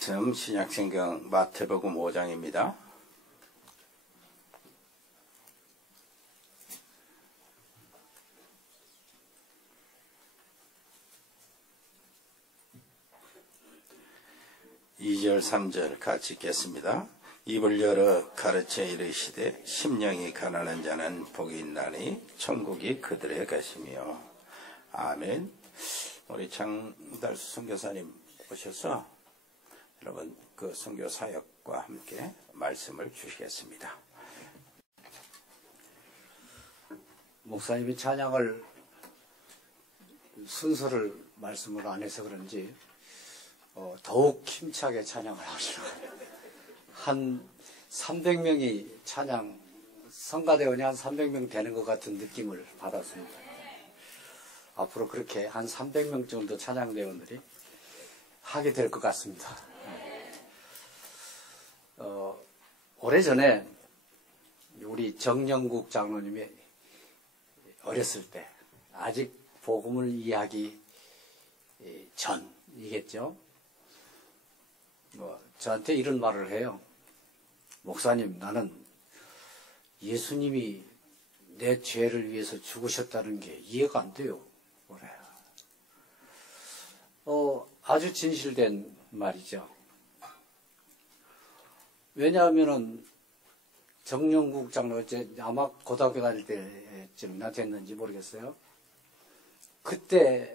신약성경 마태복음 5장입니다. (2절) (3절) 같이 읽겠습니다. 입을 열어 가르쳐 이르시되 심령이 가난한 자는 복이 있나니 천국이 그들의 것이며. 아멘. 우리 장달수 선교사님 오셔서 여러분 그 선교 사역과 함께 말씀을 주시겠습니다. 목사님이 찬양을 순서를 말씀을 안 해서 그런지 더욱 힘차게 찬양을 하시더라고요. 한 300명이 찬양, 성가대원이 한 300명 되는 것 같은 느낌을 받았습니다. 앞으로 그렇게 한 300명 정도 찬양대원들이 하게 될 것 같습니다. 오래전에 우리 정영국 장로님이 어렸을 때, 아직 복음을 이해하기 전이겠죠. 저한테 이런 말을 해요. 목사님, 나는 예수님이 내 죄를 위해서 죽으셨다는 게 이해가 안 돼요. 그래요. 아주 진실된 말이죠. 왜냐하면은 정영국 장로가 아마 고등학교 다닐 때쯤이나 됐는지 모르겠어요. 그때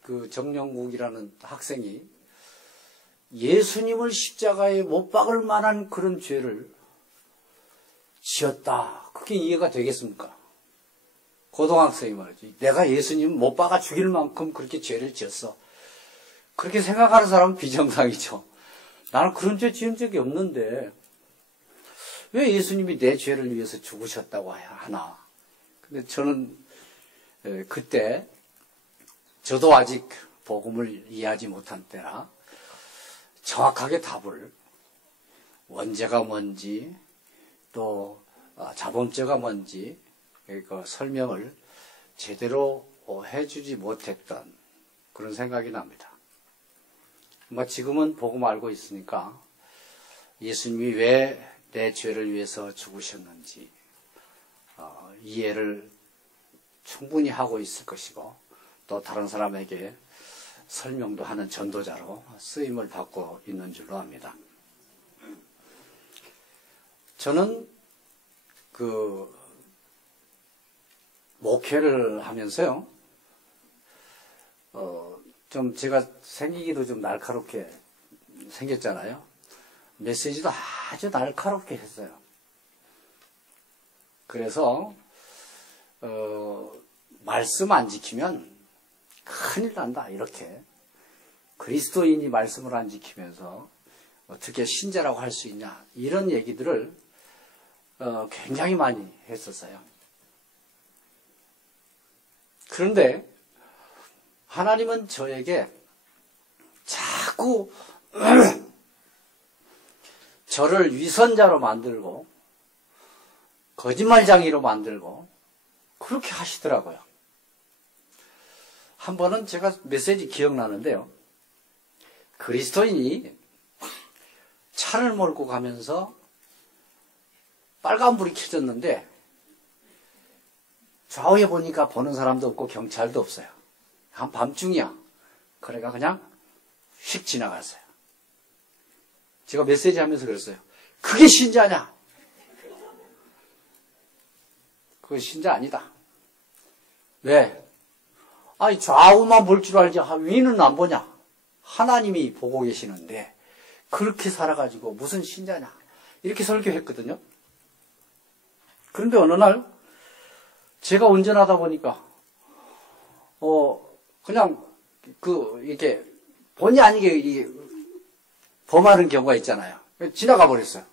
그 정영국이라는 학생이 예수님을 십자가에 못 박을 만한 그런 죄를 지었다. 그게 이해가 되겠습니까? 고등학생이 말이지. 내가 예수님 못 박아 죽일 만큼 그렇게 죄를 지었어. 그렇게 생각하는 사람은 비정상이죠. 나는 그런 죄 지은 적이 없는데 왜 예수님이 내 죄를 위해서 죽으셨다고 하나. 근데 저는 그때 저도 아직 복음을 이해하지 못한 때라 정확하게 답을 원죄가 뭔지 또 자범죄가 뭔지 그 설명을 제대로 해주지 못했던 그런 생각이 납니다. 지금은 복음 알고 있으니까 예수님이 왜 내 죄를 위해서 죽으셨는지 이해를 충분히 하고 있을 것이고 또 다른 사람에게 설명도 하는 전도자로 쓰임을 받고 있는 줄로 압니다. 저는 목회를 하면서요, 좀 제가 생기기도 좀 날카롭게 생겼잖아요. 메시지도 아주 날카롭게 했어요. 그래서 말씀 안 지키면 큰일 난다, 이렇게. 그리스도인이 말씀을 안 지키면서 어떻게 신자라고 할 수 있냐, 이런 얘기들을 굉장히 많이 했었어요. 그런데 하나님은 저에게 자꾸 저를 위선자로 만들고 거짓말쟁이로 만들고 그렇게 하시더라고요. 한 번은 제가 메시지 기억나는데요. 그리스도인이 차를 몰고 가면서 빨간불이 켜졌는데 좌우에 보니까 보는 사람도 없고 경찰도 없어요. 한 밤중이야. 그래가 그냥 휙 지나갔어요. 제가 메시지 하면서 그랬어요. 그게 신자냐? 그거 신자 아니다. 왜? 아니, 좌우만 볼 줄 알지 위는 안 보냐? 하나님이 보고 계시는데 그렇게 살아가지고 무슨 신자냐? 이렇게 설교했거든요. 그런데 어느 날 제가 운전하다 보니까 그냥 이렇게 본의 아니게 범하는 경우가 있잖아요. 지나가 버렸어요.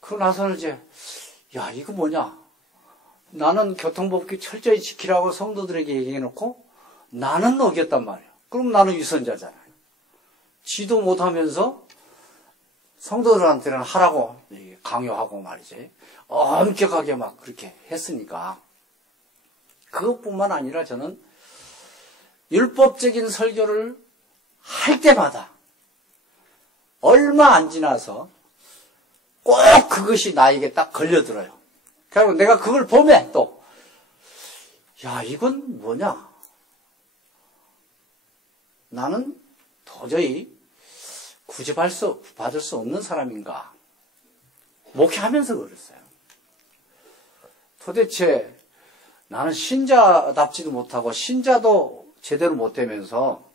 그러고 나서는 야, 이거 뭐냐? 나는 교통법규 철저히 지키라고 성도들에게 얘기해놓고 나는 어겼단 말이에요. 그럼 나는 위선자잖아요. 지도 못하면서 성도들한테는 하라고 강요하고 말이지. 엄격하게 막 그렇게 했으니까. 그것뿐만 아니라 저는 율법적인 설교를 할 때마다 얼마 안 지나서 꼭 그것이 나에게 딱 걸려들어요. 그리고 내가 그걸 보면 또, 야, 이건 뭐냐? 나는 도저히 받을 수 없는 사람인가? 목회하면서 그랬어요. 도대체 나는 신자답지도 못하고 신자도 제대로 못 되면서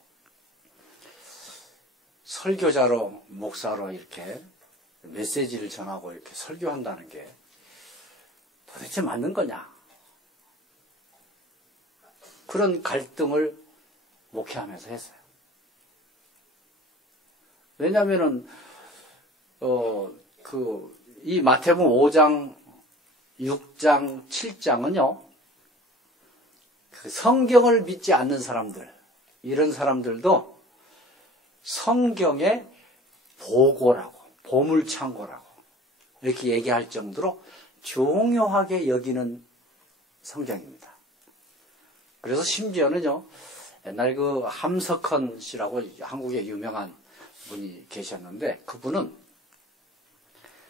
설교자로, 목사로 이렇게 메시지를 전하고 이렇게 설교한다는 게 도대체 맞는 거냐? 그런 갈등을 목회하면서 했어요. 왜냐면은, 이 마태복음 5장, 6장, 7장은요, 그 성경을 믿지 않는 사람들, 이런 사람들도 성경의 보고라고, 보물창고라고, 이렇게 얘기할 정도로 중요하게 여기는 성경입니다. 그래서 심지어는요, 옛날 그 함석헌 씨라고 한국에 유명한 분이 계셨는데, 그분은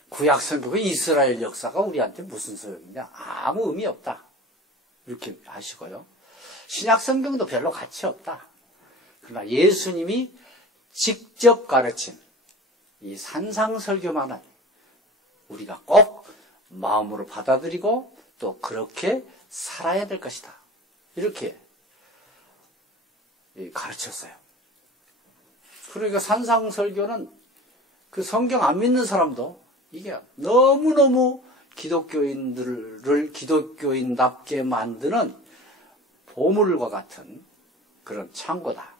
구약성경, 그 이스라엘 역사가 우리한테 무슨 소용이냐? 아무 의미 없다. 이렇게 하시고요. 신약성경도 별로 가치 없다. 그러나 예수님이 직접 가르친 이 산상설교만은 우리가 꼭 마음으로 받아들이고 또 그렇게 살아야 될 것이다. 이렇게 가르쳤어요. 그러니까 산상설교는 그 성경 안 믿는 사람도 이게 너무너무 기독교인들을 기독교인답게 만드는 보물과 같은 그런 창고다.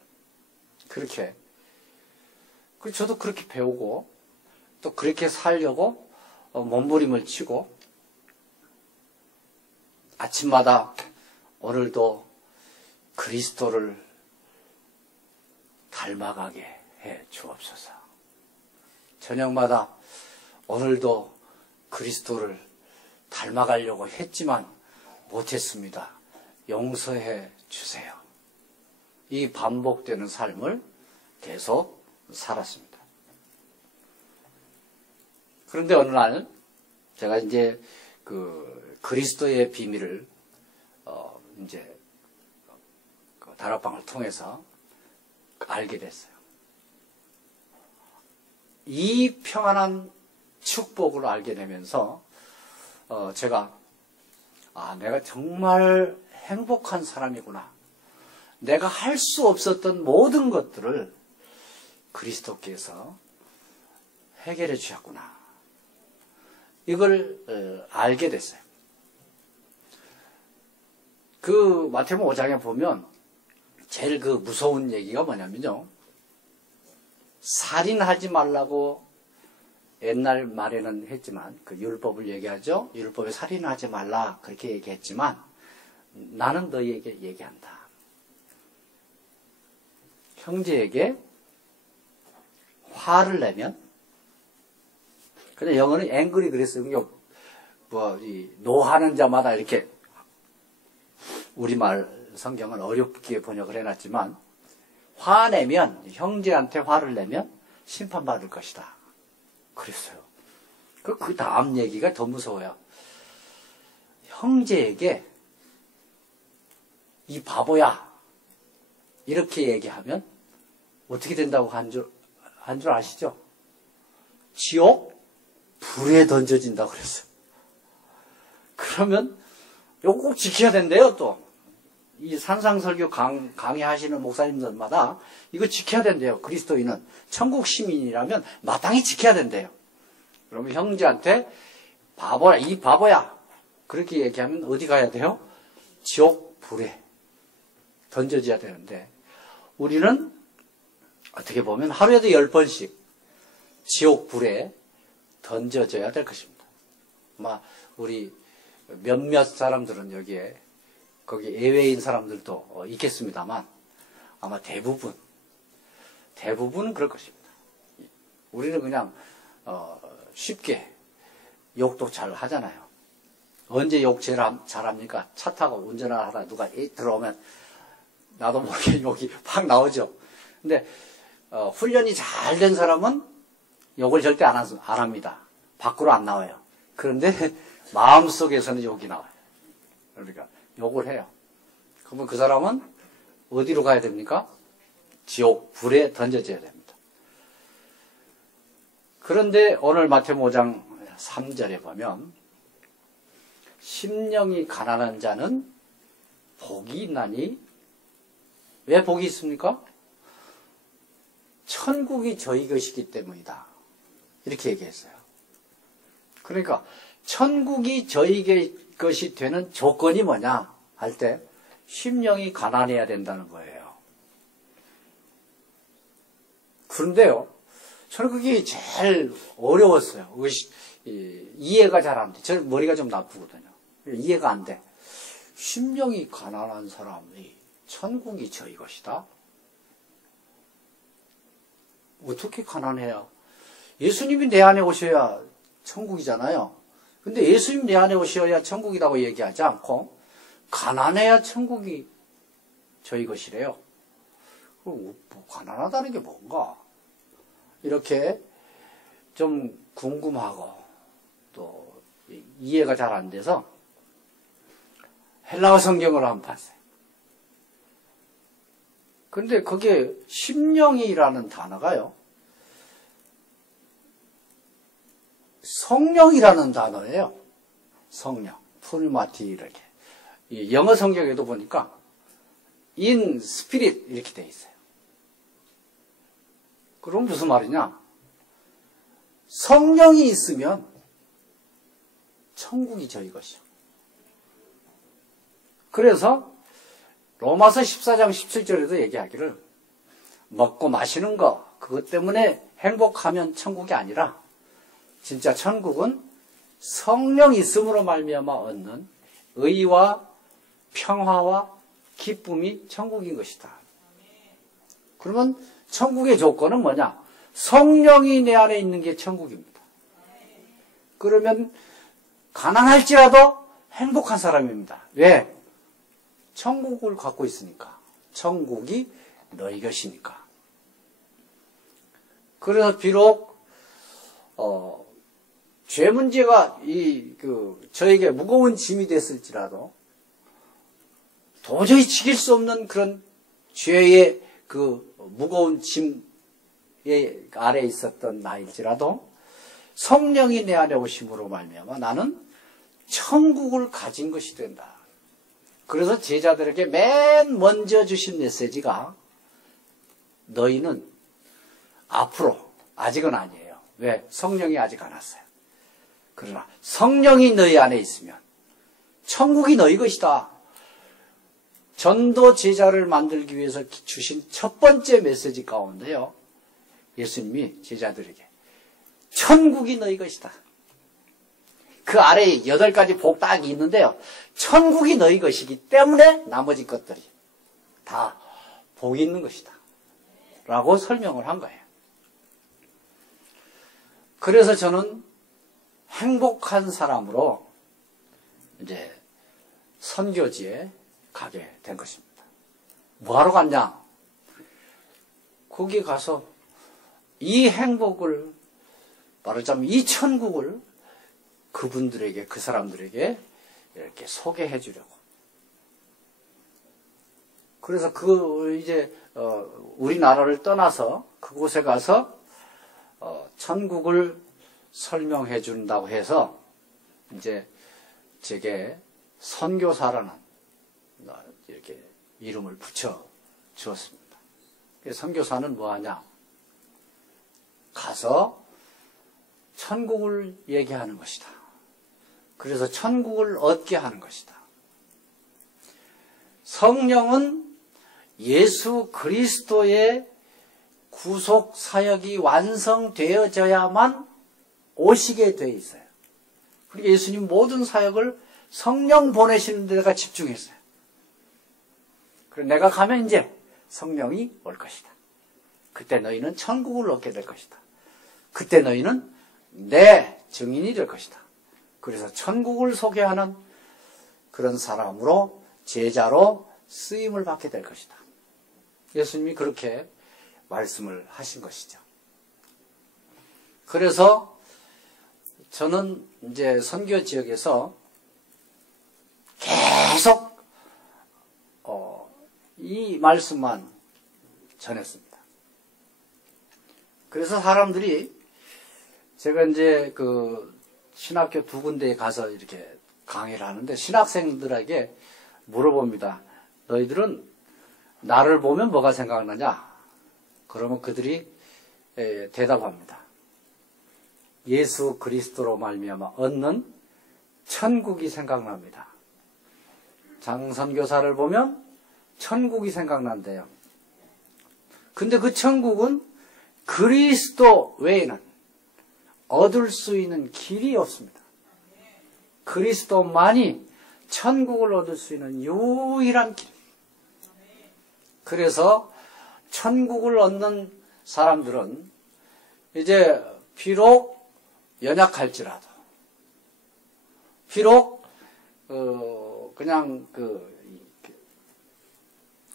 그렇게. 저도 그렇게 배우고 또 그렇게 살려고 몸부림을 치고 아침마다 오늘도 그리스도를 닮아가게 해 주옵소서. 저녁마다 오늘도 그리스도를 닮아가려고 했지만 못했습니다. 용서해 주세요. 이 반복되는 삶을 계속 살았습니다. 그런데 어느 날 제가 이제 그 그리스도의 비밀을 이제 그 다락방을 통해서 알게 됐어요. 이 평안한 축복을 알게 되면서 제가 내가 정말 행복한 사람이구나. 내가 할 수 없었던 모든 것들을 그리스도께서 해결해 주셨구나. 이걸 알게 됐어요. 그 마태복음 5장에 보면 제일 그 무서운 얘기가 뭐냐면요. 살인하지 말라고 옛날 말에는 했지만 그 율법을 얘기하죠. 율법에 살인하지 말라 그렇게 얘기했지만 나는 너희에게 얘기한다. 형제에게 화를 내면 근데 영어는 angry 그랬어요. 노하는 자마다 이렇게 우리말 성경은 어렵게 번역을 해놨지만 화내면 형제한테 화를 내면 심판받을 것이다. 그랬어요. 그 다음 얘기가 더 무서워요. 형제에게 이 바보야 이렇게 얘기하면 어떻게 된다고 한 줄 아시죠? 지옥 불에 던져진다고 그랬어요. 그러면 이거 꼭 지켜야 된대요. 또 이 산상설교 강의하시는 목사님들마다 이거 지켜야 된대요. 그리스도인은 천국 시민이라면 마땅히 지켜야 된대요. 그러면 형제한테 바보야, 이 바보야 그렇게 얘기하면 어디 가야 돼요? 지옥 불에 던져져야 되는데 우리는 어떻게 보면 하루에도 10번씩 지옥 불에 던져져야 될 것입니다. 아마 우리 몇몇 사람들은 여기에 거기 예외인 사람들도 있겠습니다만 아마 대부분은 그럴 것입니다. 우리는 그냥 쉽게 욕도 잘 하잖아요. 언제 욕 제일 잘합니까? 차 타고 운전을 하다 누가 들어오면 나도 모르게 욕이 팍 나오죠. 근데 훈련이 잘 된 사람은 욕을 절대 안 합니다. 밖으로 안 나와요. 그런데 마음속에서는 욕이 나와요. 그러니까 욕을 해요. 그러면 그 사람은 어디로 가야 됩니까? 지옥, 불에 던져져야 됩니다. 그런데 오늘 마태복음 5장 3절에 보면 심령이 가난한 자는 복이 있나니, 왜 복이 있습니까? 천국이 저희 것이기 때문이다. 이렇게 얘기했어요. 그러니까 천국이 저희 것이 되는 조건이 뭐냐 할 때 심령이 가난해야 된다는 거예요. 그런데요, 저는 그게 제일 어려웠어요. 이해가 잘 안 돼. 저는 머리가 좀 나쁘거든요. 이해가 안 돼. 심령이 가난한 사람이 천국이 저희 것이다? 어떻게 가난해야? 예수님이 내 안에 오셔야 천국이잖아요. 근데 예수님 내 안에 오셔야 천국이라고 얘기하지 않고 가난해야 천국이 저희 것이래요. 뭐 가난하다는 게 뭔가? 이렇게 좀 궁금하고 또 이해가 잘 안 돼서 헬라어 성경을 한번 봤어요. 근데 거기에 심령이라는 단어가요, 성령이라는 단어예요. 성령, 푸르마티 이렇게. 영어 성경에도 보니까 in spirit 이렇게 돼 있어요. 그럼 무슨 말이냐? 성령이 있으면 천국이 저희 것이요. 그래서 로마서 14장 17절에도 얘기하기를 먹고 마시는 거 그것 때문에 행복하면 천국이 아니라 진짜 천국은 성령이 있음으로 말미암아 얻는 의와 평화와 기쁨이 천국인 것이다. 그러면 천국의 조건은 뭐냐? 성령이 내 안에 있는 게 천국입니다. 그러면 가난할지라도 행복한 사람입니다. 왜? 천국을 갖고 있으니까. 천국이 너희 것이니까. 그래서 비록 죄 문제가 저에게 무거운 짐이 됐을지라도 도저히 지킬 수 없는 그런 죄의 그 무거운 짐 아래에 있었던 나일지라도 성령이 내 안에 오심으로 말미암아 나는 천국을 가진 것이 된다. 그래서 제자들에게 맨 먼저 주신 메시지가 너희는 앞으로, 아직은 아니에요. 왜? 성령이 아직 안 왔어요. 그러나 성령이 너희 안에 있으면 천국이 너희 것이다. 전도 제자를 만들기 위해서 주신 첫 번째 메시지 가운데요, 예수님이 제자들에게 천국이 너희 것이다. 그 아래에 8가지 복 딱 있는데요, 천국이 너희 것이기 때문에 나머지 것들이 다 복이 있는 것이다 라고 설명을 한 거예요. 그래서 저는 행복한 사람으로 이제 선교지에 가게 된 것입니다. 뭐하러 갔냐? 거기 가서 이 행복을, 말하자면 이 천국을 그분들에게, 그 사람들에게 이렇게 소개해 주려고. 그래서 우리나라를 떠나서 그곳에 가서 천국을 설명해 준다고 해서 이제 제게 선교사라는 이렇게 이름을 붙여 주었습니다. 선교사는 뭐 하냐? 가서 천국을 얘기하는 것이다. 그래서 천국을 얻게 하는 것이다. 성령은 예수 그리스도의 구속 사역이 완성되어져야만 오시게 되어 있어요. 그리고 예수님 모든 사역을 성령 보내시는 데다가 집중했어요. 그래서 내가 가면 이제 성령이 올 것이다. 그때 너희는 천국을 얻게 될 것이다. 그때 너희는 내 증인이 될 것이다. 그래서 천국을 소개하는 그런 사람으로, 제자로 쓰임을 받게 될 것이다. 예수님이 그렇게 말씀을 하신 것이죠. 그래서 저는 이제 선교 지역에서 계속 이 말씀만 전했습니다. 그래서 사람들이 제가 이제 그 신학교 두 군데에 가서 이렇게 강의를 하는데 신학생들에게 물어봅니다. 너희들은 나를 보면 뭐가 생각나냐? 그러면 그들이 대답합니다. 예수 그리스도로 말미암아 얻는 천국이 생각납니다. 장선교사를 보면 천국이 생각난대요. 근데 그 천국은 그리스도 외에는 얻을 수 있는 길이 없습니다. 그리스도만이 천국을 얻을 수 있는 유일한 길. 그래서 천국을 얻는 사람들은 이제 비록 연약할지라도, 비록 그냥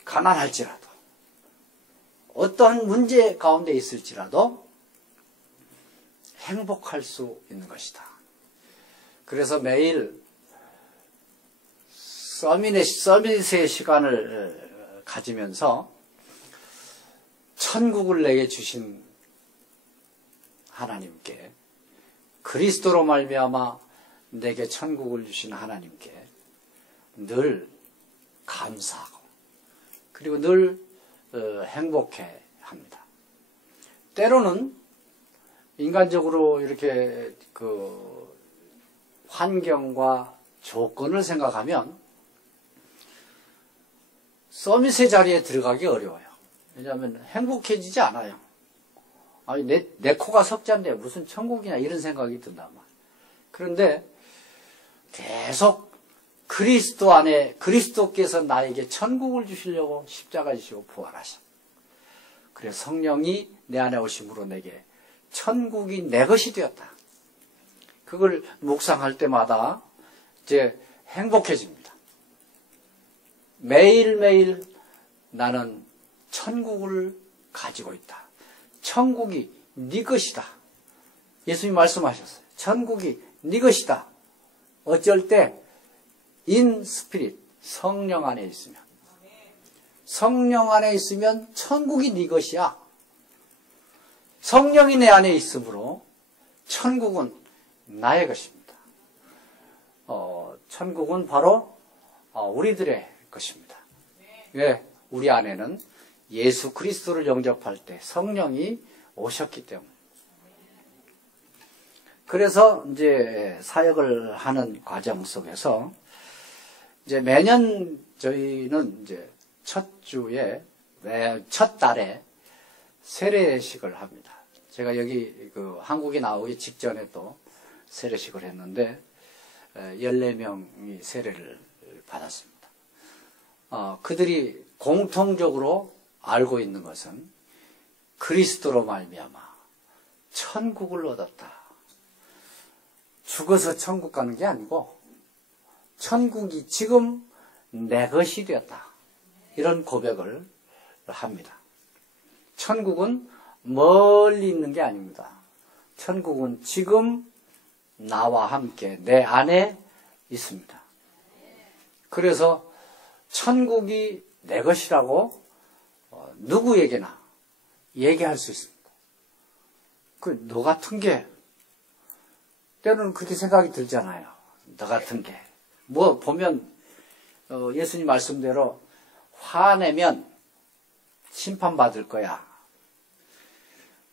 가난할지라도, 어떤 문제 가운데 있을지라도 행복할 수 있는 것이다. 그래서 매일 서밋의 시간을 가지면서 천국을 내게 주신 하나님께, 그리스도로 말미암아 내게 천국을 주신 하나님께 늘 감사하고, 그리고 늘 행복해 합니다. 때로는 인간적으로 이렇게 그 환경과 조건을 생각하면 서밋의 자리에 들어가기 어려워요. 왜냐하면 행복해지지 않아요. 아니, 내 코가 석잔데 무슨 천국이냐 이런 생각이 든단 말이에요. 그런데 계속 그리스도 안에, 그리스도께서 나에게 천국을 주시려고 십자가 지시고 부활하셨. 그래서 성령이 내 안에 오심으로 내게 천국이 내 것이 되었다. 그걸 묵상할 때마다 이제 행복해집니다. 매일매일 나는 천국을 가지고 있다. 천국이 네 것이다. 예수님이 말씀하셨어요. 천국이 네 것이다. 어쩔 때 in spirit, 성령 안에 있으면, 성령 안에 있으면 천국이 네 것이야. 성령이 내 안에 있으므로 천국은 나의 것입니다. 천국은 바로 우리들의 것입니다. 왜? 우리 안에는 예수 그리스도를 영접할 때 성령이 오셨기 때문에. 그래서 이제 사역을 하는 과정 속에서 이제 매년 저희는 이제 첫 주에, 첫 달에 세례식을 합니다. 제가 여기 한국에 나오기 직전에 또 세례식을 했는데 14명이 세례를 받았습니다. 그들이 공통적으로 알고 있는 것은 그리스도로 말미암아 천국을 얻었다. 죽어서 천국 가는 게 아니고 천국이 지금 내 것이 되었다. 이런 고백을 합니다. 천국은 멀리 있는 게 아닙니다. 천국은 지금 나와 함께 내 안에 있습니다. 그래서 천국이 내 것이라고 누구에게나 얘기할 수 있습니다. 너 같은 게 때로는 그렇게 생각이 들잖아요. 너 같은 게. 뭐 보면 예수님 말씀대로 화내면 심판받을 거야.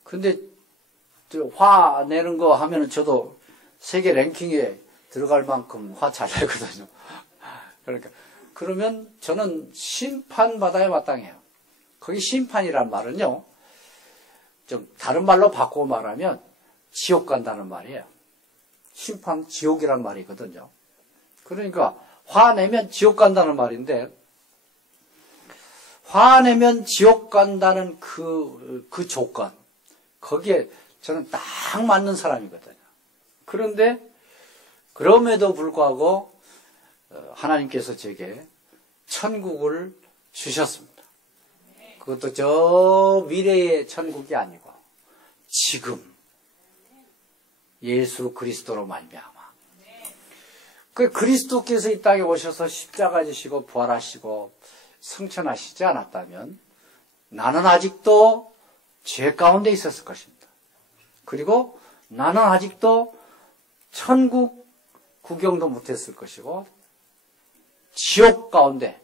근데 화내는 거 하면은 저도 세계 랭킹에 들어갈 만큼 화 잘 내거든요. 그러니까 그러면 저는 심판받아야 마땅해요. 거기 심판이란 말은요, 좀 다른 말로 바꾸어 말하면 지옥 간다는 말이에요. 심판, 지옥이란 말이거든요. 그러니까 화내면 지옥 간다는 말인데, 화내면 지옥 간다는 그 조건, 거기에 저는 딱 맞는 사람이거든요. 그런데 그럼에도 불구하고 하나님께서 제게 천국을 주셨습니다. 그것도 저 미래의 천국이 아니고 지금 예수 그리스도로 말미암아. 그 그리스도께서 이 땅에 오셔서 십자가 지시고 부활하시고 승천하시지 않았다면 나는 아직도 죄 가운데 있었을 것입니다. 그리고 나는 아직도 천국 구경도 못했을 것이고 지옥 가운데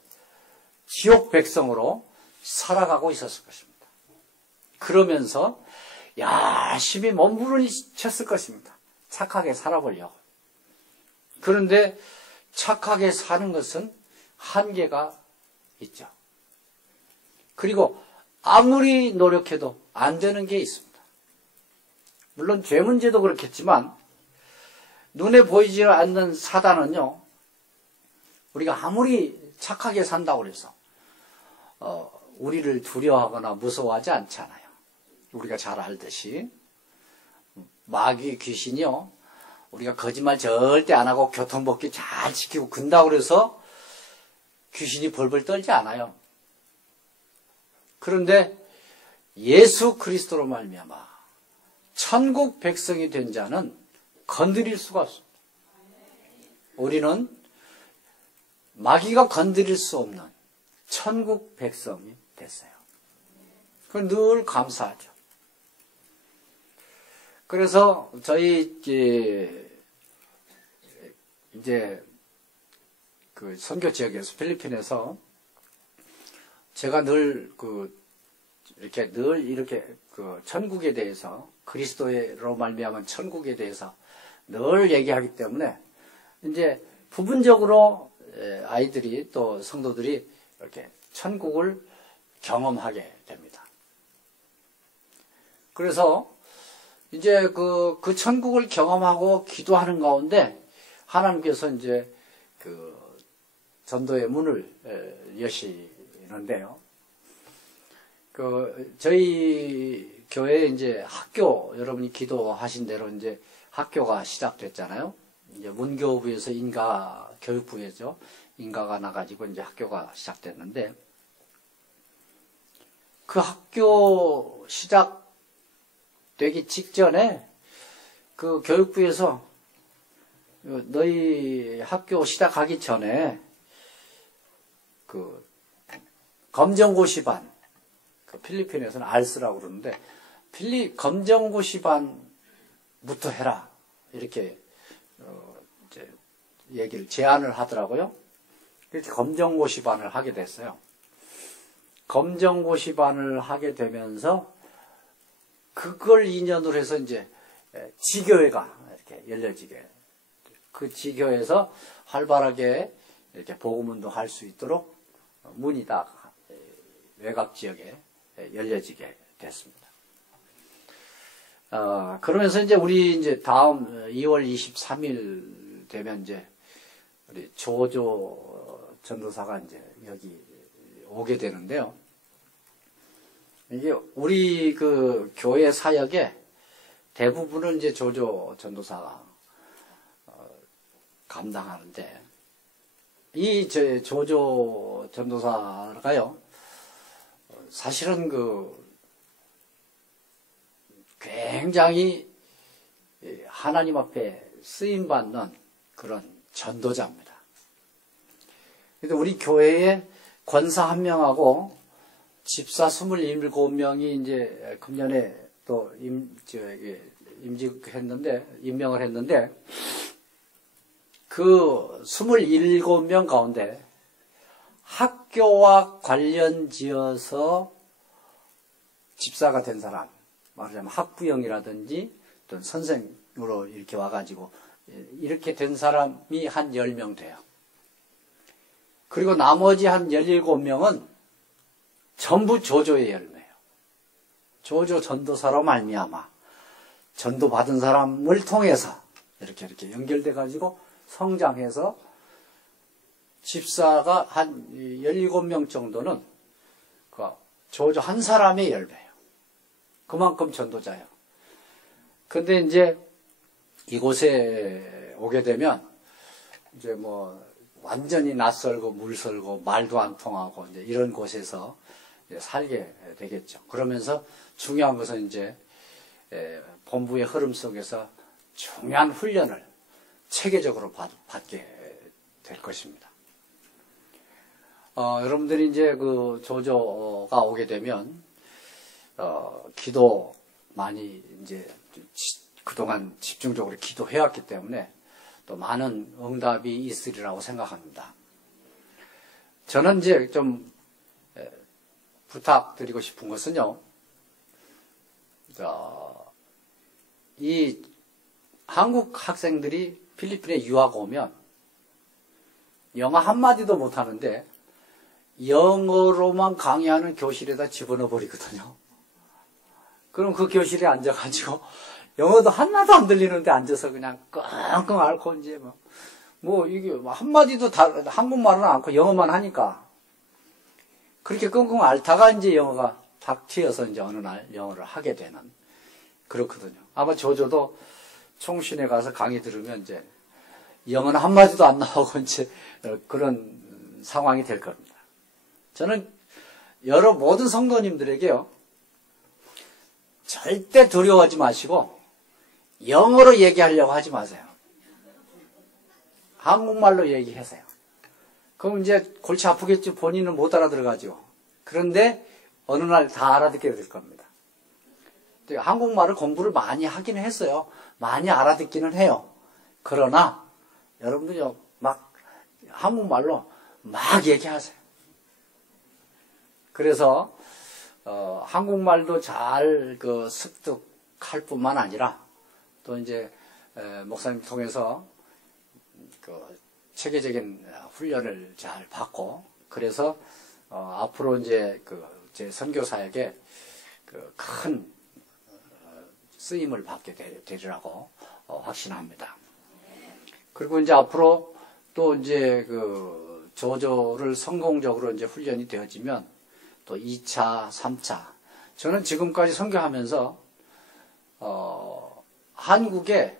지옥 백성으로 살아가고 있었을 것입니다. 그러면서 열심히 몸부림쳤을 것입니다. 착하게 살아보려고. 그런데 착하게 사는 것은 한계가 있죠. 그리고 아무리 노력해도 안 되는 게 있습니다. 물론 죄 문제도 그렇겠지만 눈에 보이지 않는 사단은요, 우리가 아무리 착하게 산다고 해서 우리를 두려워하거나 무서워하지 않잖아요. 우리가 잘 알듯이 마귀 귀신이요, 우리가 거짓말 절대 안 하고 교통법규 잘 지키고 근다고 그래서 귀신이 벌벌 떨지 않아요. 그런데 예수 그리스도로 말미암아 천국 백성이 된 자는 건드릴 수가 없습니다. 우리는 마귀가 건드릴 수 없는 천국 백성이 됐어요. 그걸 늘 감사하죠. 그래서 저희 이제 그 선교 지역에서 필리핀에서 제가 늘 이렇게 그 천국에 대해서 그리스도로 말미암은 천국에 대해서 늘 얘기하기 때문에 이제 부분적으로 아이들이 또 성도들이 이렇게 천국을 경험하게 됩니다. 그래서 이제 그 천국을 경험하고 기도하는 가운데 하나님께서 이제 그 전도의 문을 여시는데요. 저희 교회에 이제 학교, 여러분이 기도하신 대로 이제 학교가 시작됐잖아요. 이제 문교부에서 교육부에죠. 인가가 나가지고 이제 학교가 시작됐는데, 그 학교 시작되기 직전에 그 교육부에서 너희 학교 시작하기 전에 그 검정고시반, 그 필리핀에서는 알스라고 그러는데 검정고시반부터 해라 이렇게 이제 제안을 하더라고요. 그래서 검정고시반을 하게 됐어요. 검정고시반을 하게 되면서 그걸 인연으로 해서 이제 지교회가 이렇게 열려지게, 그 지교회에서 활발하게 이렇게 복음운동 할 수 있도록 문이 다 외곽 지역에 열려지게 됐습니다. 그러면서 이제 우리 이제 다음 2월 23일 되면 이제 우리 조조 전도사가 이제 여기 오게 되는데요. 이게 우리 그 교회 사역의 대부분은 이제 조조 전도사가 감당하는데, 이 조조 전도사가요, 사실은 굉장히 하나님 앞에 쓰임받는 그런 전도자입니다. 그래서 우리 교회에 권사 1명하고 집사 27명이 이제 금년에 또 임명을 했는데, 그 27명 가운데 학교와 관련 지어서 집사가 된 사람, 말하자면 학부형이라든지 또 선생으로 이렇게 와가지고 이렇게 된 사람이 한 10명 돼요. 그리고 나머지 한 17명은 전부 조조의 열매예요. 조조 전도사로 말미암아 전도 받은 사람을 통해서 이렇게 연결돼 가지고 성장해서 집사가 한 17명 정도는 그 조조 한 사람의 열매예요. 그만큼 전도자예요. 근데 이제 이곳에 오게 되면 이제 뭐 완전히 낯설고 물설고 말도 안 통하고 이제 이런 곳에서 살게 되겠죠. 그러면서 중요한 것은 이제 본부의 흐름 속에서 중요한 훈련을 체계적으로 받게 될 것입니다. 여러분들이 이제 그 조조가 오게 되면 기도 많이 이제 그동안 집중적으로 기도해왔기 때문에 또 많은 응답이 있으리라고 생각합니다. 저는 이제 좀 부탁드리고 싶은 것은요, 이 한국 학생들이 필리핀에 유학 오면 영어 한마디도 못하는데 영어로만 강의하는 교실에다 집어넣어 버리거든요. 그럼 그 교실에 앉아가지고 영어도 하나도 안 들리는데 앉아서 그냥 끙끙 앓고 이제 뭐 이게 한마디도 한국말은 않고 영어만 하니까 그렇게 끙끙 앓다가 이제 영어가 탁 튀어서 이제 어느 날 영어를 하게 되는 그렇거든요. 아마 조조도 총신에 가서 강의 들으면 이제 영어는 한마디도 안 나오고 이제 그런 상황이 될 겁니다. 저는 모든 성도님들에게요, 절대 두려워하지 마시고 영어로 얘기하려고 하지 마세요. 한국말로 얘기하세요. 그럼 이제 골치 아프겠죠. 본인은 못 알아들어가지고. 그런데 어느 날 다 알아듣게 될 겁니다. 한국말을 공부를 많이 하긴 했어요. 많이 알아듣기는 해요. 그러나 여러분들이 막 한국말로 막 얘기하세요. 그래서 한국말도 잘 습득할 뿐만 아니라 또 이제 목사님 통해서 체계적인 훈련을 잘 받고 그래서 앞으로 이제 제 선교사에게 큰 쓰임을 받게 되리라고 확신합니다. 그리고 이제 앞으로 또 이제 조조를 성공적으로 이제 훈련이 되어지면 또 2차, 3차. 저는 지금까지 선교하면서 한국에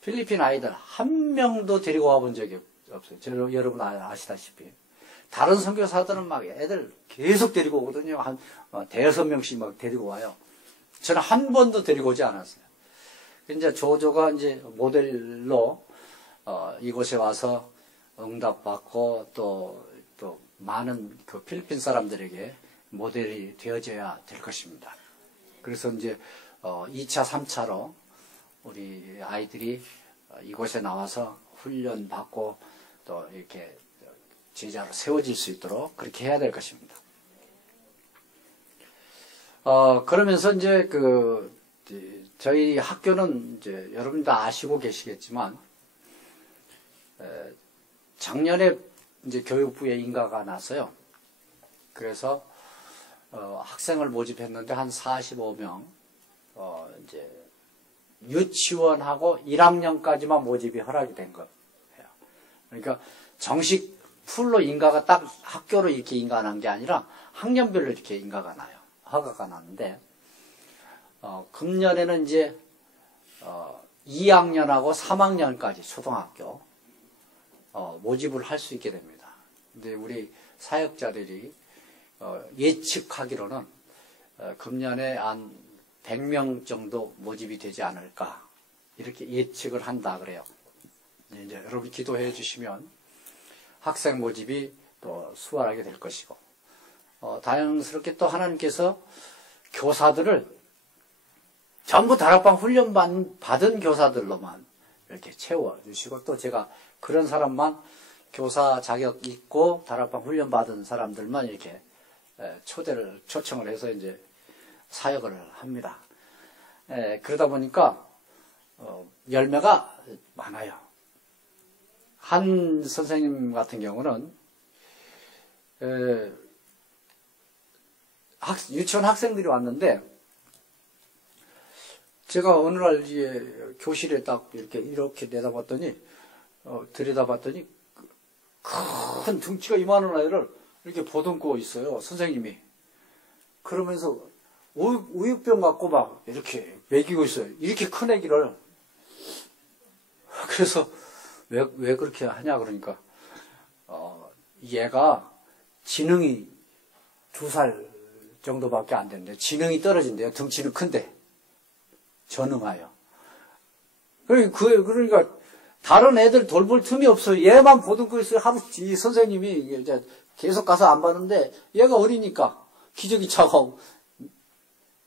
필리핀 아이들 한 명도 데리고 와본 적이 없어요. 여러분 아시다시피. 다른 선교사들은 막 애들 계속 데리고 오거든요. 한 5명씩 막 데리고 와요. 저는 한 번도 데리고 오지 않았어요. 이제 조조가 이제 모델로 이곳에 와서 응답받고 또 많은 필리핀 사람들에게 모델이 되어져야 될 것입니다. 그래서 이제 2차, 3차로 우리 아이들이 이곳에 나와서 훈련받고 또 이렇게 제자로 세워질 수 있도록 그렇게 해야 될 것입니다. 그러면서 이제 저희 학교는 이제 여러분 다 아시고 계시겠지만 작년에 이제 교육부에 인가가 났어요. 그래서 학생을 모집했는데 한 45명 이제 유치원하고 1학년까지만 모집이 허락이 된 거예요. 그러니까 정식 풀로 인가가 딱 학교로 이렇게 인가가 난 게 아니라 학년별로 이렇게 인가가 나요. 허가가 나는데 금년에는 이제 2학년하고 3학년까지 초등학교 모집을 할 수 있게 됩니다. 근데 우리 사역자들이 예측하기로는 금년에 한 100명 정도 모집이 되지 않을까 이렇게 예측을 한다 그래요. 이제 여러분 기도해 주시면 학생 모집이 또 수월하게 될 것이고 다행스럽게 또 하나님께서 교사들을 전부 다락방 훈련 받은 교사들로만 이렇게 채워주시고 또 제가 그런 사람만 교사 자격 있고 다락방 훈련 받은 사람들만 이렇게 초청을 해서 이제 사역을 합니다. 그러다 보니까 열매가 많아요. 한 선생님 같은 경우는 유치원 학생들이 왔는데 제가 어느 날 교실에 딱 이렇게 내다봤더니 들여다봤더니 큰 등치가 이만한 아이를 이렇게 보듬고 있어요. 선생님이. 그러면서 우유병 갖고 막 이렇게 먹이고 있어요. 이렇게 큰 애기를. 그래서 왜 그렇게 하냐 그러니까 얘가 지능이 2살 정도밖에 안 된대. 지능이 떨어진대요. 덩치는 큰데. 전응하여. 그러니까 다른 애들 돌볼 틈이 없어요. 얘만 보던 있어요. 하루 이 선생님이 이제 계속 가서 안 봤는데 얘가 어리니까 기저귀 차고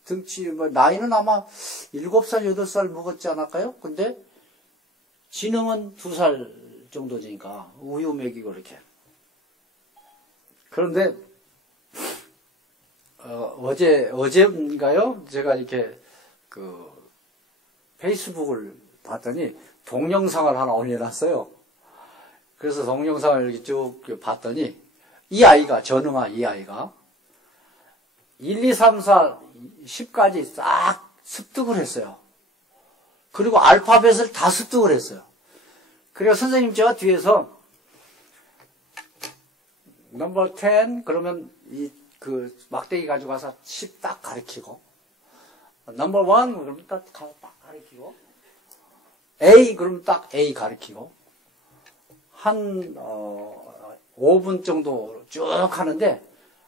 등치 나이는 아마 7살 8살 먹었지 않을까요? 근데 지능은 2살 정도 되니까 우유 먹이고 이렇게. 그런데 어제인가요? 제가 이렇게 페이스북을 봤더니 동영상을 하나 올려놨어요. 그래서 동영상을 이렇게 쭉 봤더니 이 아이가 이 아이가 1, 2, 3, 4, 10까지 싹 습득을 했어요. 그리고 알파벳을 다 습득을 했어요. 그래서 선생님 제가 뒤에서 넘버 10 그러면 막대기 가지고 가서 10 딱 가르치고 넘버 1 그러면 딱 가르치고 A 그러면 딱 A 가르치고 한 5분 정도 쭉 하는데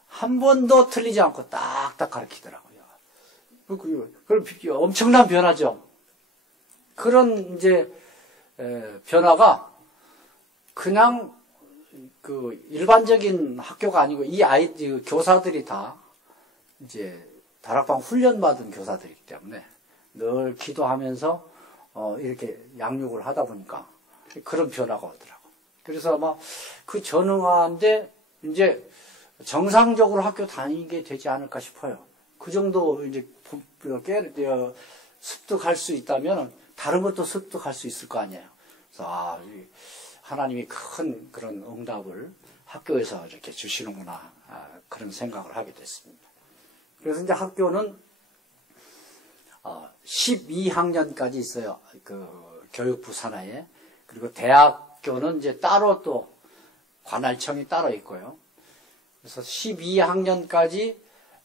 한 번도 틀리지 않고 딱딱 가르치더라고요. 그럼 엄청난 변화죠. 그런 이제 변화가 그냥 일반적인 학교가 아니고 이 교사들이 다 이제 다락방 훈련 받은 교사들이기 때문에 늘 기도하면서 이렇게 양육을 하다 보니까 그런 변화가 오더라고. 그래서 아마 그 전응하는데 이제 정상적으로 학교 다니게 되지 않을까 싶어요. 그 정도 이제 습득할 수 있다면 다른 것도 습득할 수 있을 거 아니에요. 그래서 하나님이 큰 그런 응답을 학교에서 이렇게 주시는구나 그런 생각을 하게 됐습니다. 그래서 이제 학교는 12학년까지 있어요. 교육부 산하에. 그리고 대학교는 이제 따로 또 관할청이 따로 있고요. 그래서 12학년까지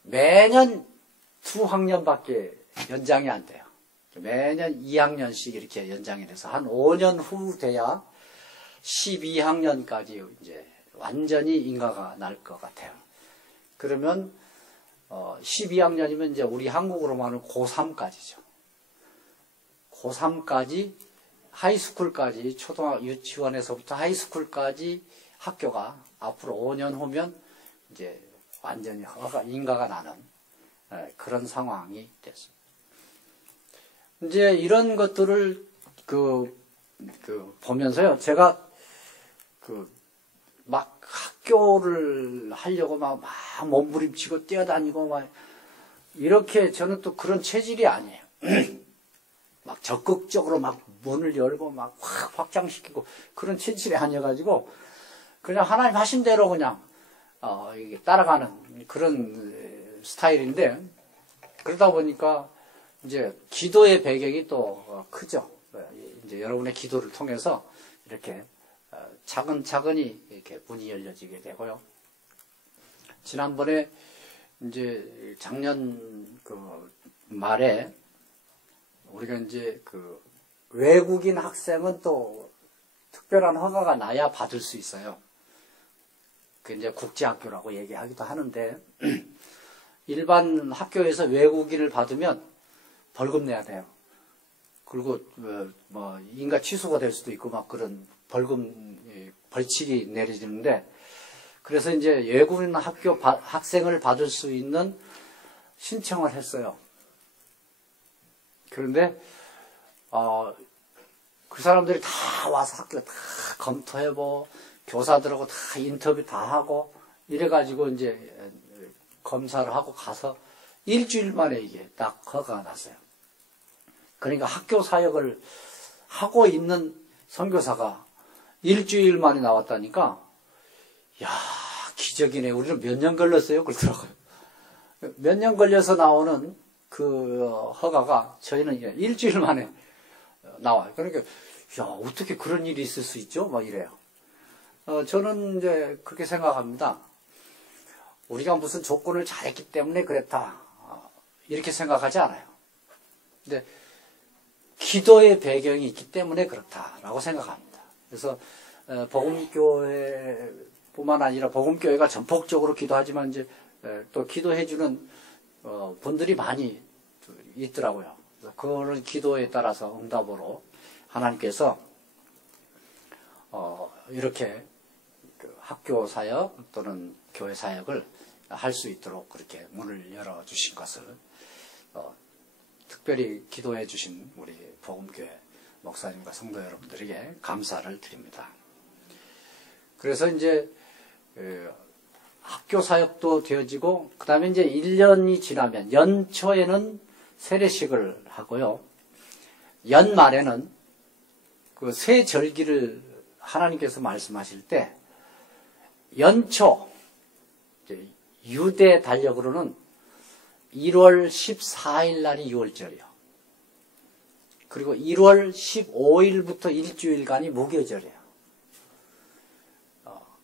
매년 2학년밖에 연장이 안 돼요. 매년 2학년씩 이렇게 연장이 돼서 한 5년 후 돼야 12학년까지 이제 완전히 인가가 날 것 같아요. 그러면 12학년이면 이제 우리 한국으로 말하면 고3까지죠. 고3까지 하이스쿨까지 유치원에서부터 하이스쿨까지 학교가 앞으로 5년 후면 이제 완전히 인가가 나는 그런 상황이 됐습니다. 이제 이런 것들을 보면서요, 제가 막 학교를 하려고 막 몸부림치고 뛰어다니고 막 이렇게 저는 또 그런 체질이 아니에요. 막 적극적으로 막 문을 열고 막 확 확장시키고 그런 체질이 아니어가지고 그냥 하나님 하신 대로 그냥 이게 따라가는 그런 스타일인데, 그러다 보니까 이제 기도의 배경이 또 크죠. 이제 여러분의 기도를 통해서 이렇게 차근차근히 이렇게 문이 열려지게 되고요. 지난번에 이제 작년 말에 우리가 이제 외국인 학생은 또 특별한 허가가 나야 받을 수 있어요. 그 이제 국제학교라고 얘기하기도 하는데 일반 학교에서 외국인을 받으면 벌금 내야 돼요. 그리고 뭐 인가 취소가 될 수도 있고 막 그런 벌칙이 내려지는데, 그래서 이제 외국인 학생을 받을 수 있는 신청을 했어요. 그런데 그 사람들이 다 와서 학교 다 검토해보고 교사들하고 다 인터뷰 다 하고 이래가지고 이제 검사를 하고 가서 일주일 만에 이게 딱 허가가 났어요. 그러니까 학교 사역을 하고 있는 선교사가 일주일 만에 나왔다니까, 야, 기적이네. 우리는 몇 년 걸렸어요? 그러더라고요. 몇 년 걸려서 나오는 그 허가가 저희는 일주일 만에 나와요. 그러니까, 야, 어떻게 그런 일이 있을 수 있죠? 막 이래요. 저는 이제 그렇게 생각합니다. 우리가 무슨 조건을 잘했기 때문에 그랬다. 이렇게 생각하지 않아요. 근데 기도의 배경이 있기 때문에 그렇다라고 생각합니다. 그래서 복음교회뿐만 아니라 복음교회가 전폭적으로 기도하지만 이제 또 기도해주는 분들이 많이 있더라고요. 그런 기도에 따라서 응답으로 하나님께서 이렇게 학교 사역 또는 교회 사역을 할 수 있도록 그렇게 문을 열어주신 것을 특별히 기도해 주신 우리 복음교회 목사님과 성도 여러분들에게 감사를 드립니다. 그래서 이제 학교 사역도 되어지고 그 다음에 이제 1년이 지나면 연초에는 세례식을 하고요. 연말에는 그 새 절기를 하나님께서 말씀하실 때 연초 유대 달력으로는 1월 14일 날이 6월절이요. 그리고 1월 15일부터 일주일간이 무교절이에요.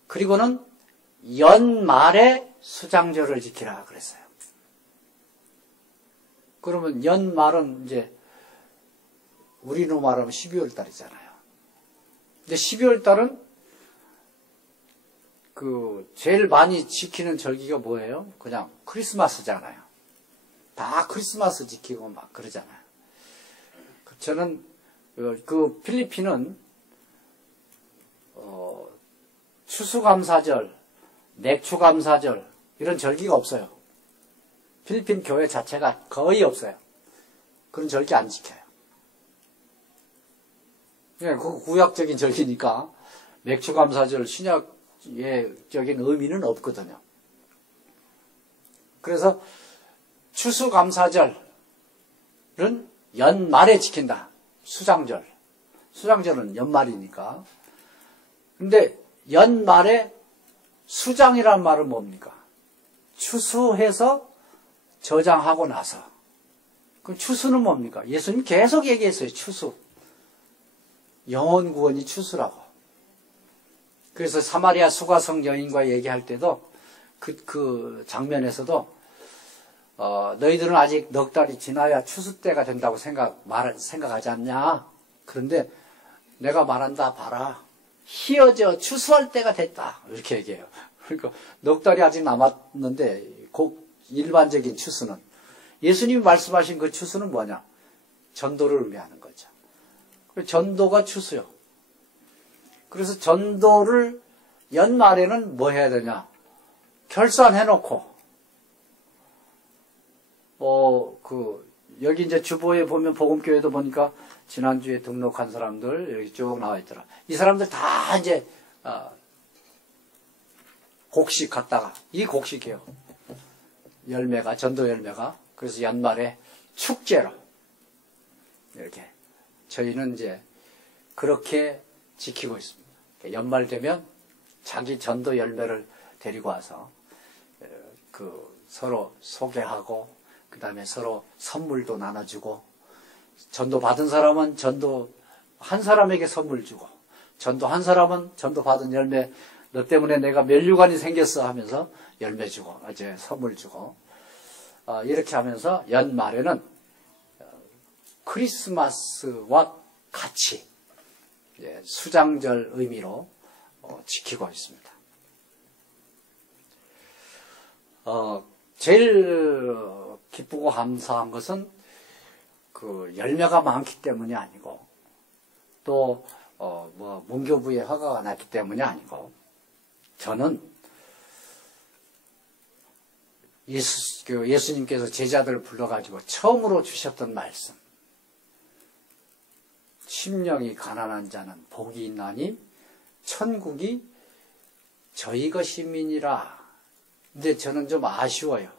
그리고는 연말에 수장절을 지키라 그랬어요. 그러면 연말은 이제 우리로 말하면 12월 달이잖아요. 근데 12월 달은 제일 많이 지키는 절기가 뭐예요? 그냥 크리스마스잖아요. 다 크리스마스 지키고 막 그러잖아요. 저는 필리핀은 추수감사절, 맥추감사절 이런 절기가 없어요. 필리핀 교회 자체가 거의 없어요. 그런 절기 안 지켜요. 그냥 그 구약적인 절기니까 맥추감사절 신약적인 의미는 없거든요. 그래서 추수감사절은 연말에 지킨다. 수장절은 연말이니까. 근데 연말에 수장이란 말은 뭡니까? 추수해서 저장하고 나서. 그럼 추수는 뭡니까? 예수님 계속 얘기했어요. 추수. 영혼 구원이 추수라고. 그래서 사마리아 수가성 여인과 얘기할 때도 그 장면에서도 너희들은 아직 넉 달이 지나야 추수 때가 된다고 생각하지 않냐? 그런데 내가 말한다 봐라. 희어져 추수할 때가 됐다. 이렇게 얘기해요. 그러니까 넉 달이 아직 남았는데 일반적인 추수는 예수님이 말씀하신 그 추수는 뭐냐? 전도를 의미하는 거죠. 전도가 추수요. 그래서 전도를 연말에는 뭐 해야 되냐? 결산해놓고 여기 이제 주보에 보면 복음교회도 보니까 지난주에 등록한 사람들 여기 쭉 나와 있더라. 이 사람들 다 이제 곡식 갖다가 이 곡식이에요. 열매가 전도 열매가 그래서 연말에 축제로 이렇게 저희는 이제 그렇게 지키고 있습니다. 연말 되면 자기 전도 열매를 데리고 와서 서로 소개하고 그 다음에 서로 선물도 나눠주고 전도 받은 사람은 전도 한 사람에게 선물 주고 전도 한 사람은 전도 받은 열매 너 때문에 내가 면류관이 생겼어 하면서 열매 주고 이제 선물 주고 이렇게 하면서 연말에는 크리스마스와 같이 수장절 의미로 지키고 있습니다. 제일 기쁘고 감사한 것은 그 열매가 많기 때문이 아니고 또 문교부의 허가가 났기 때문이 아니고 저는 예수님께서 제자들을 불러가지고 처음으로 주셨던 말씀 심령이 가난한 자는 복이 있나니 천국이 저희 것임이니라. 근데 저는 좀 아쉬워요.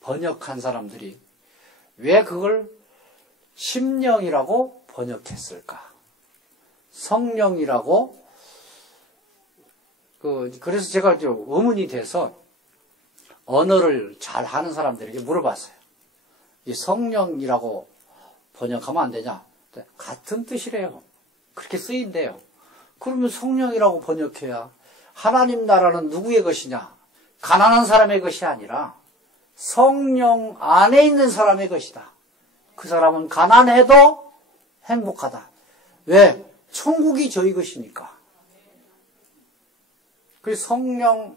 번역한 사람들이 왜 그걸 심령이라고 번역했을까? 성령이라고 그래서 제가 좀 의문이 돼서 언어를 잘 하는 사람들에게 물어봤어요. 이 성령이라고 번역하면 안 되냐? 같은 뜻이래요. 그렇게 쓰인대요. 그러면 성령이라고 번역해야 하나님 나라는 누구의 것이냐? 가난한 사람의 것이 아니라 성령 안에 있는 사람의 것이다. 그 사람은 가난해도 행복하다. 왜? 천국이 저희 것이니까. 그래서 성령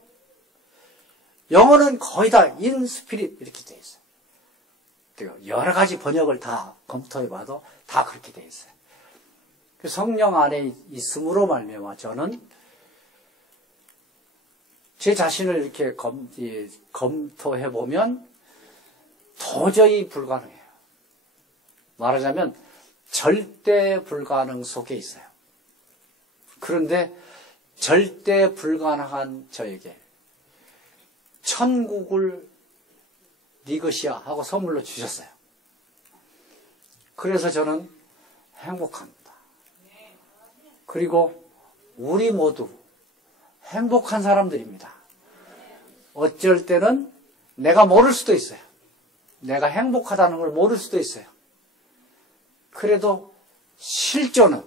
영어는 거의 다 in spirit 이렇게 되어 있어요. 여러 가지 번역을 다 검토해봐도 다 그렇게 되어 있어요. 성령 안에 있음으로 말미암아 저는 제 자신을 이렇게 검토해보면 도저히 불가능해요. 말하자면 절대 불가능 속에 있어요. 그런데 절대 불가능한 저에게 천국을 네 것이야 하고 선물로 주셨어요. 그래서 저는 행복합니다. 그리고 우리 모두 행복한 사람들입니다. 어쩔 때는 내가 모를 수도 있어요. 내가 행복하다는 걸 모를 수도 있어요. 그래도 실제는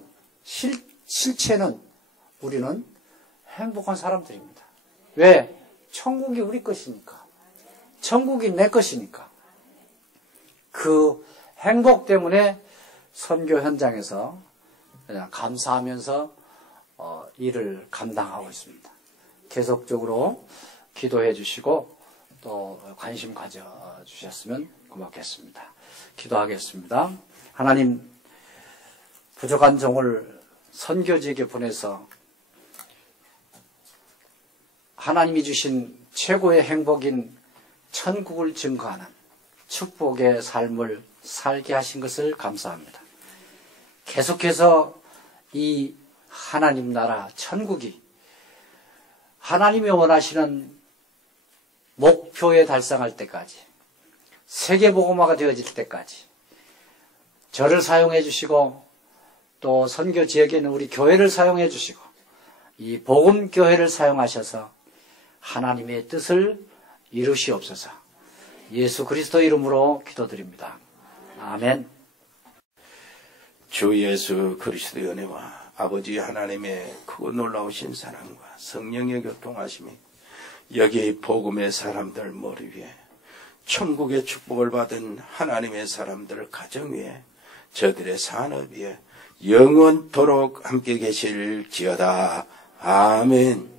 우리는 행복한 사람들입니다. 왜? 천국이 우리 것이니까. 천국이 내 것이니까. 그 행복 때문에 선교 현장에서 그냥 감사하면서 일을 감당하고 있습니다. 계속적으로 기도해 주시고 또 관심 가져 주셨으면 고맙겠습니다. 기도하겠습니다. 하나님, 부족한 종을 선교지에게 보내서 하나님이 주신 최고의 행복인 천국을 증거하는 축복의 삶을 살게 하신 것을 감사합니다. 계속해서 이 하나님 나라 천국이 하나님이 원하시는 목표에 달성할 때까지, 세계복음화가 되어질 때까지 저를 사용해 주시고 또 선교 지역에 있는 우리 교회를 사용해 주시고 이 복음교회를 사용하셔서 하나님의 뜻을 이루시옵소서. 예수 그리스도 이름으로 기도드립니다. 아멘. 주 예수 그리스도의 은혜와 아버지 하나님의 크고 놀라우신 사랑과 성령의 교통하심이 여기 복음의 사람들 머리 위에, 천국의 축복을 받은 하나님의 사람들 가정 위에, 저들의 산업 위에 영원토록 함께 계실지어다. 아멘.